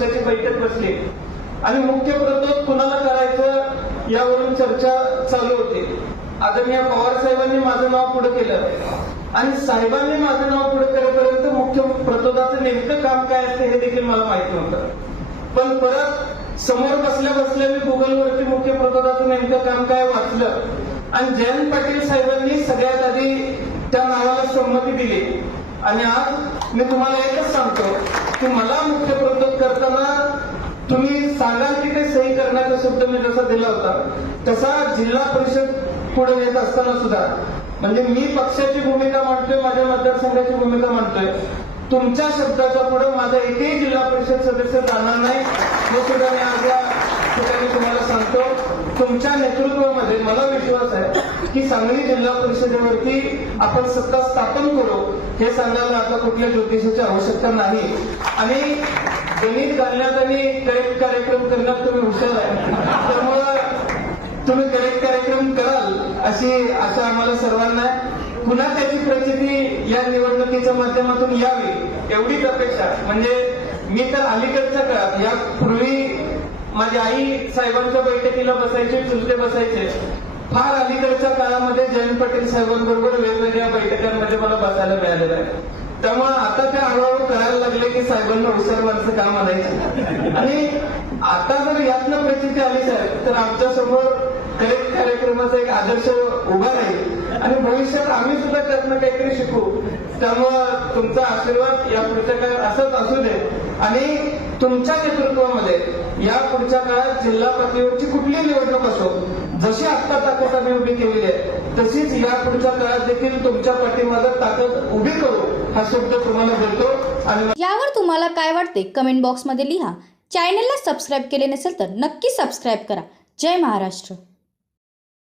पक्षाची बैठक बसली आणि मुख्य प्रतोद कुणाला करायचं यावरून चर्चा चालू होती. आदरणीय पवार साहेबांनी माझं नाव पुढे केलं आणि साहेबांनी माझं नाव पुढे करेपर्यंत मुख्य प्रतोदाचं नेमकं काम काय असतं हे देखील मला माहित नव्हतं. पण परत समोर बसल्या बसल्या मी गुगलवरती मुख्य प्रतोदाचं नेमकं काम काय वाचलं आणि जयंत पाटील साहेबांनी सगळ्यात आधी त्या नावाला संमती दिली. आणि आज मी तुम्हाला एकच सांगतो की मला मुख्य प्रतोद करताना तुम्ही सांगाल की ते सही करण्याचा शब्द मी जसा दिला होता तसा जिल्हा परिषद पुढे येत असताना सुद्धा म्हणजे मी पक्षाची भूमिका मांडतोय, माझ्या मतदारसंघाची भूमिका मांडतोय. तुमच्या शब्दाच्या पुढे माझा एकही जिल्हा परिषद सदस्य जाणार नाही हे सुद्धा मी आज या ठिकाणी तुम्हाला सांगतो. तुमच्या नेतृत्वामध्ये मला विश्वास आहे की सांगली जिल्हा परिषदेवरती आपण सत्ता स्थापन करू हे सांगायला आता कुठल्या ज्योतिषाची आवश्यकता नाही. आणि गणित घालण्यात आणि करेक्ट कार्यक्रम करण्यात तुम्ही हुशार आहे, त्यामुळं तुम्ही करेक्ट कार्यक्रम कराल अशी आशा आम्हाला सर्वांना आहे. पुन्हा त्याची प्रचिती या निवडणुकीच्या माध्यमातून यावी एवढीच अपेक्षा. म्हणजे मी तर अलीकडच्या काळात यापूर्वी माझी आई साहेबांच्या बैठकीला बसायचे, चुलते बसायचे. फार अलीकडच्या काळामध्ये जयंत पाटील साहेबांबरोबर वेगवेगळ्या बैठकांमध्ये मला बसायला मिळालेलं आहे. त्यामुळे आता ते हळूहळू करायला लागले की साहेबांना हुशार माणसं काम आणायचं. आणि आता जर यातनं प्रचिती आली साहेब तर आमच्या समोर करेक्ट कार्यक्रमाचा एक आदर्श उभा राहील आणि भविष्यात आम्ही सुद्धा त्यातनं काहीतरी शिकू. त्यामुळं तुमचा आशीर्वाद या पुढच्या काळात असंच असू दे आणि तुमच्या नेतृत्वामध्ये या पुढच्या काळात जिल्हा पातळीवरची कुठली निवडणूक असो जशी आत्ता ताकद आम्ही उभी केलेली आहे तशीच या पुढच्या काळात देखील तुमच्या पाठीमागे ताकद उभी करू हा शब्द तुम्हाला देतो. आणि यावर तुम्हाला काय वाटते कमेंट बॉक्समध्ये लिहा. चॅनलला सबस्क्राईब केले नसेल तर नक्की सबस्क्राईब करा. जय महाराष्ट्र.